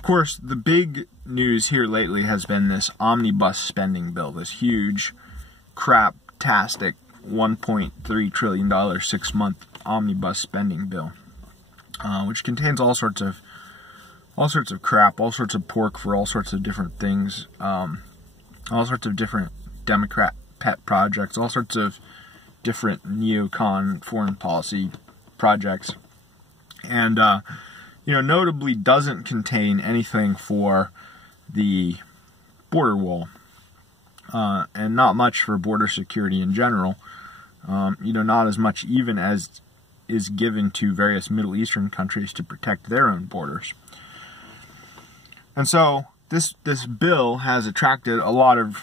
Of course, the big news here lately has been this omnibus spending bill, this huge, crap-tastic $1.3 trillion 6-month omnibus spending bill, which contains all sorts of crap, all sorts of pork for all sorts of different things, all sorts of different Democrat pet projects, all sorts of different neocon foreign policy projects, and notably doesn't contain anything for the border wall, and not much for border security in general. Not as much even as is given to various Middle Eastern countries to protect their own borders. And so this bill has attracted a lot of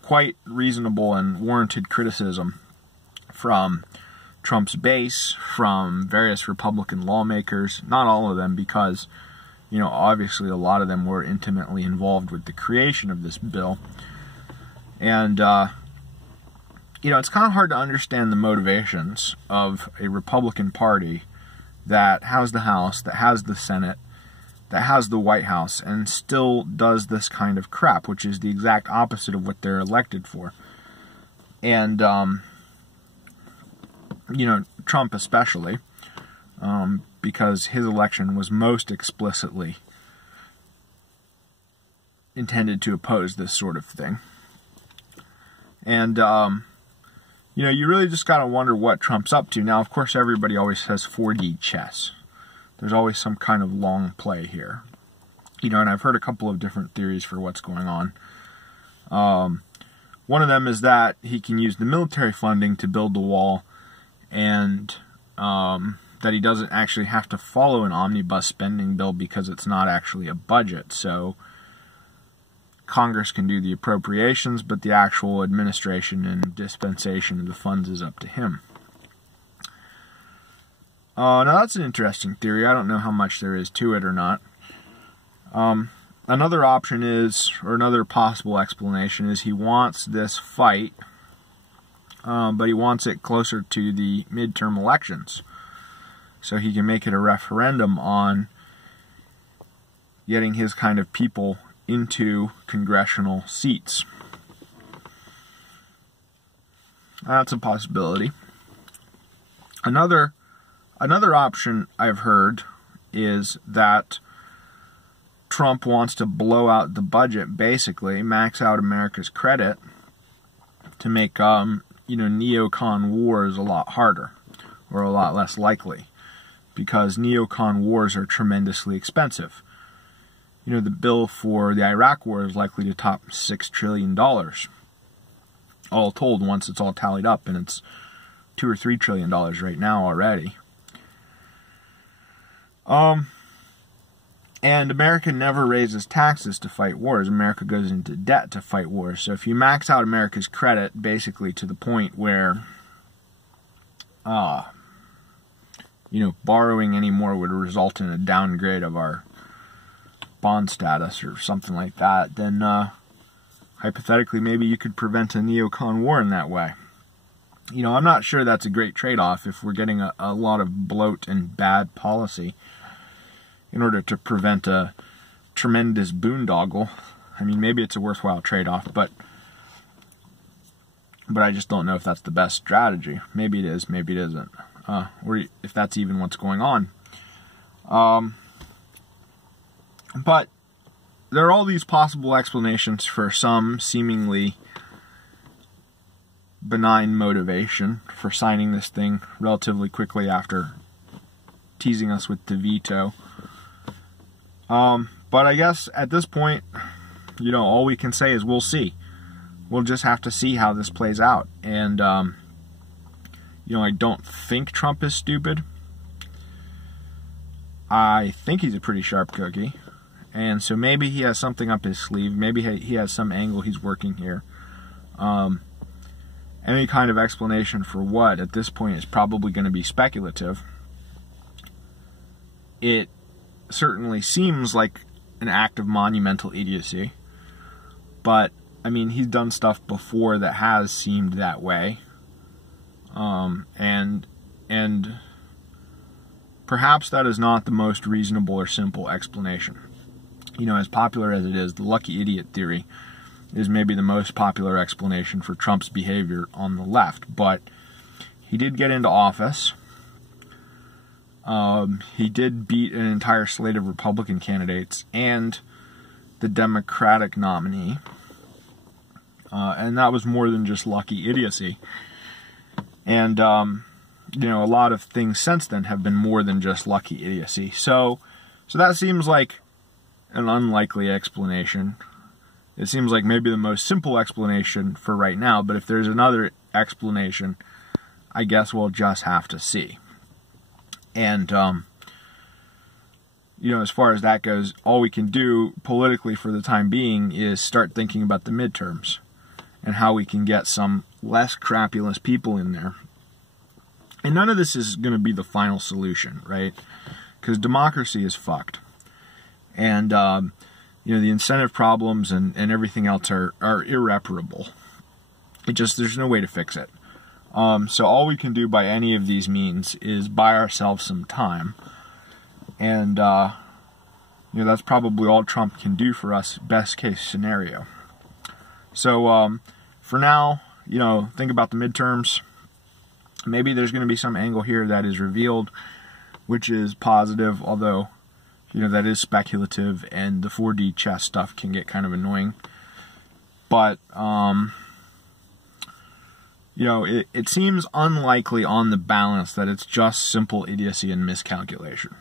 quite reasonable and warranted criticism from Trump's base, from various Republican lawmakers, not all of them, because, obviously a lot of them were intimately involved with the creation of this bill. And, it's kind of hard to understand the motivations of a Republican Party that has the House, that has the Senate, that has the White House, and still does this kind of crap, which is the exact opposite of what they're elected for. And, Trump especially, because his election was most explicitly intended to oppose this sort of thing. And, you really just gotta wonder what Trump's up to. Now, of course, everybody always says 4D chess. There's always some kind of long play here. And I've heard a couple of different theories for what's going on. One of them is that he can use the military funding to build the wall, and that he doesn't actually have to follow an omnibus spending bill because it's not actually a budget. So Congress can do the appropriations, but the actual administration and dispensation of the funds is up to him. Now that's an interesting theory. I don't know how much there is to it or not. Another option is, or another possible explanation is, he wants this fight, but he wants it closer to the midterm elections, so he can make it a referendum on getting his kind of people into congressional seats. That's a possibility. Another option I've heard is that Trump wants to blow out the budget, basically max out America's credit, to make neocon wars a lot harder, or a lot less likely, because neocon wars are tremendously expensive. The bill for the Iraq war is likely to top $6 trillion, all told, once it's all tallied up, and it's $2 or $3 trillion right now already. And America never raises taxes to fight wars. America goes into debt to fight wars. So if you max out America's credit basically to the point where, borrowing anymore would result in a downgrade of our bond status or something like that, then hypothetically maybe you could prevent a neocon war in that way. I'm not sure that's a great trade-off if we're getting a lot of bloat and bad policy in order to prevent a tremendous boondoggle. I mean, maybe it's a worthwhile trade-off, but I just don't know if that's the best strategy. Maybe it is, maybe it isn't, or if that's even what's going on. But there are all these possible explanations for some seemingly benign motivation for signing this thing relatively quickly after teasing us with the veto. But I guess at this point, all we can say is we'll see. We'll just have to see how this plays out. And, I don't think Trump is stupid. I think he's a pretty sharp cookie. And so maybe he has something up his sleeve. Maybe he has some angle he's working here. Any kind of explanation for what at this point is probably going to be speculative. It certainly seems like an act of monumental idiocy, but I mean, he's done stuff before that has seemed that way, and perhaps that is not the most reasonable or simple explanation. you know, as popular as it is, the lucky idiot theory is maybe the most popular explanation for Trump's behavior on the left. But he did get into office. He did beat an entire slate of Republican candidates and the Democratic nominee. And that was more than just lucky idiocy. And, you know, a lot of things since then have been more than just lucky idiocy. So that seems like an unlikely explanation. It seems like maybe the most simple explanation for right now, but if there's another explanation, I guess we'll just have to see. And, you know, as far as that goes, all we can do politically for the time being is start thinking about the midterms and how we can get some less crapulous people in there. And none of this is going to be the final solution, right? Because democracy is fucked. And, you know, the incentive problems and everything else are irreparable. There's no way to fix it. So all we can do by any of these means is buy ourselves some time. And, you know, that's probably all Trump can do for us, best case scenario. So, for now, you know, think about the midterms. Maybe there's going to be some angle here that is revealed, which is positive, although, you know, that is speculative, and the 4D chess stuff can get kind of annoying. But, you know, it seems unlikely on the balance that it's just simple idiocy and miscalculation.